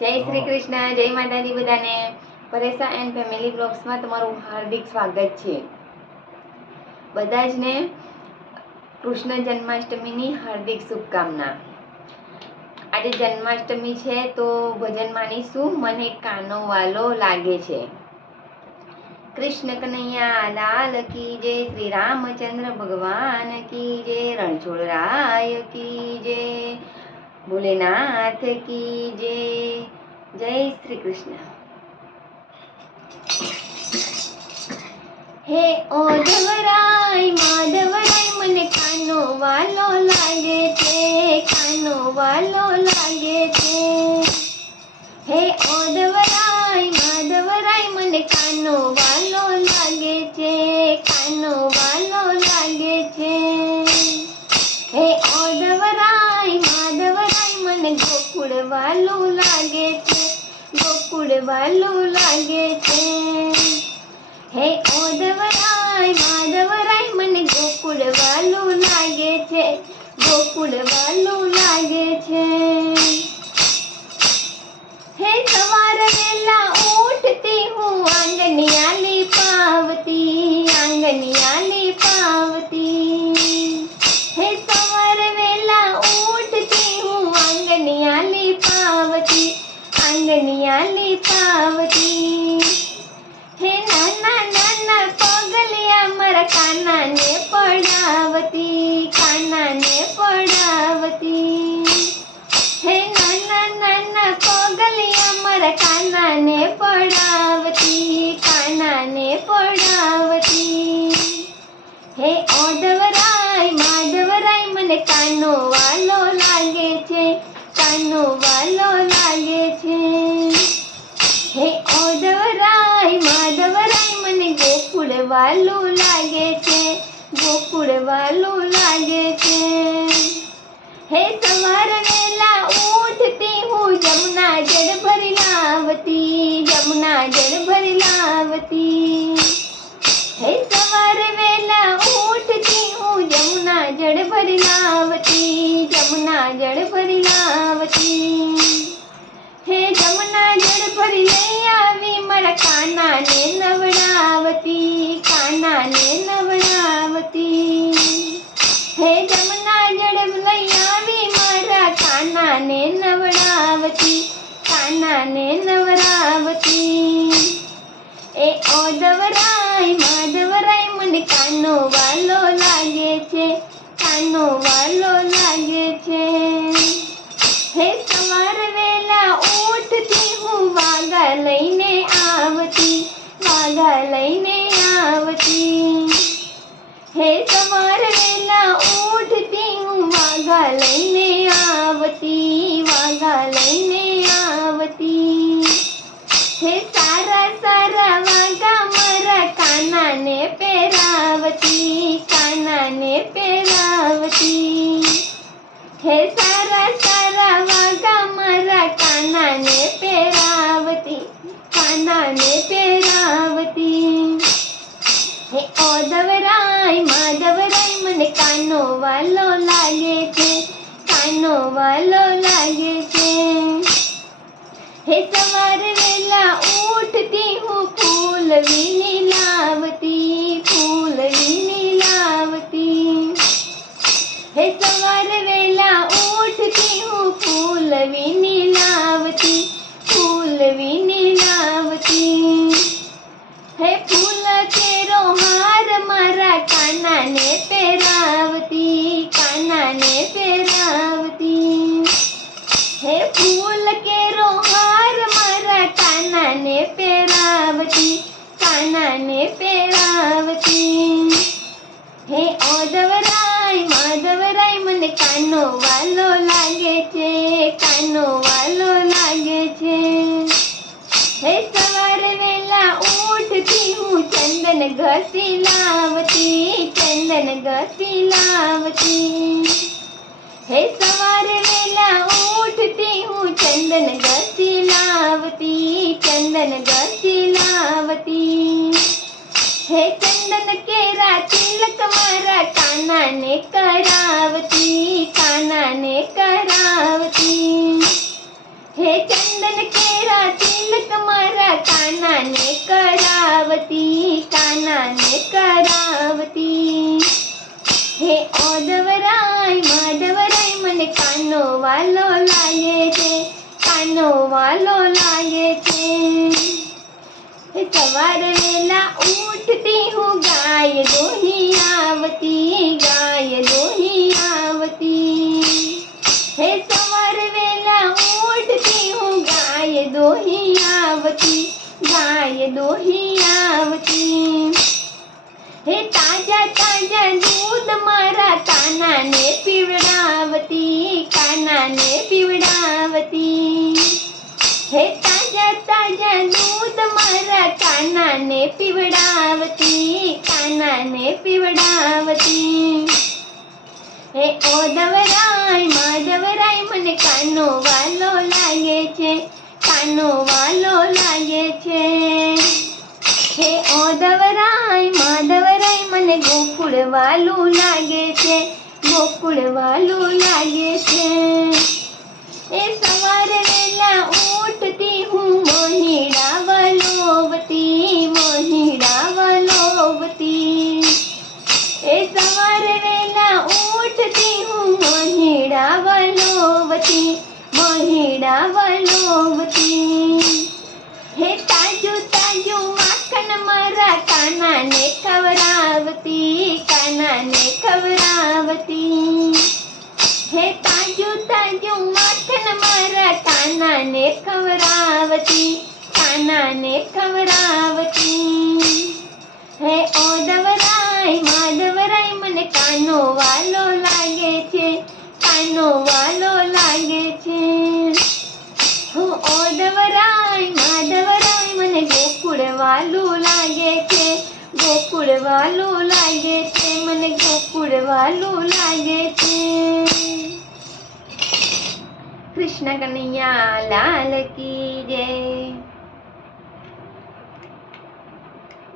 જય શ્રી કૃષ્ણ જય માતાજી બધાને. પરેશા એન્ડ ફેમિલી બ્લોગ્સમાં તમારું હાર્દિક સ્વાગત છે. બધા જ ને કૃષ્ણ જન્માષ્ટમીની હાર્દિક શુભકામના. આજે જન્માષ્ટમી છે તો ભજન માનીશું. મને કાનો વાલો લાગે છે. કૃષ્ણ કનૈયા લાલ કી જય શ્રી રામચંદ્ર ભગવાન કી જય રણછોડરાય કી જય. ભોલેનાથ કી જય જય શ્રી કૃષ્ણ હે ઓધવરાય માધવરાય મને કાનો વાલો લાગે છે કાનો વાલો ગોકુળ વાલું લાગે છે, ગોકુળ વાલું લાગે છે. હે ઓદવરાય, માધવરાય, મને ગોકુળ વાલું લાગે છે, ગોકુળ વાલું લાગે છે. કાનાને પડાવતી. હે ઓડવરાય માધવરાય મને કાનો વાલો લાગે છે, કાનો વાલો લાગે છે. હે ઓડવરાય માધવરાય મને ગોકુળ વાલો લાગે છે, ગોકુળ વાલો લાગે છે. હે સવાર વેલા ઉઠતી હું જમના જળ ભરી લાવતી. જળ ભરી લાવતી. હે સવાર વેલા ઉઠતી હું જમુના જળ ભરી લાવતી, જમુના જળ ભરી લાવતી. હે જમુના જળ ભરી લઈ આવી, મારા કાનાને નવડાવતી કાનાને નવડાવતી. હે જમુના જળ લઈ આવી, મારા કાનાને હે સવાર કાનાને પહેરાવતી. હે ઓદવરાય માધવરાય મને કાનો વાલો લાગે છે, કાનો વાલો લાગે છે. હે સવાર વેલા ઉઠતી હું ફૂલ વીણી લાવતી, ફૂલ ચંદન ઘસી લાવતી ચંદન ઘસી લાવતી હે સવારે વેલા ઉઠતી હું ચંદન ઘસી લાવતી ચંદન ઘસી લાવતી હે ચંદન કેરા તિલક મારા કાનાને કરાવતી કાનાને કરાવતી. હે ચંદન કેરા તિલક મારા કાનાને કરાવતી કાનાને કરાવતી હે ઓદવરાય માધવરાય મને કાનો વાલો લાગે છે કાનો વાલો લાગે છે હે સવારે વેલા ઉઠતી હું ગાય દોહી આવતી ગાય દોહી આવતી હે સવારે વેલા ઉઠતી હું ગાય દોહી આવતી ગાય દોહી આવતી હે તાજા તાજા દૂધ મારા કાનાને પીવડાવતી કાનાને પીવડાવતી. હે તાજા તાજા દૂધ મારા કાનાને પીવડાવતી કાનાને પીવડાવતી. હે ઓદવરાય માધવરાય મને કાનો વાલો લાગે છે, કાનો વાલો વાલું લાગે છે, ગોકુળ વાલું લાગે છે. એ સવારે વેલા ઉઠતી હું મોહીડા વલોવતી મોહીડા વલોવતી. એ સવારે વેલા ઉઠતી હું મોહીડા વલોવતી મોહીડા વલોવતી. હે તાજું મારા કાનાને ખવડાવતી કાનાને ખવડાવતી. હે તાજું તાજું માખણ મારા કાનાને ખવડાવતી કાનાને ખવડાવતી. હે ઓદવરાય માધવરાય મને કાનો વાલો લાગે છે, કાનો વાલો લાગે છે. હું ઓદવરાય ગોકુળ વાલું લાગે છે ગોકુળવાલું લાગે છે, મને ગોકુળવાલું લાગે છે. કૃષ્ણ કનૈયા લાલ કી જય.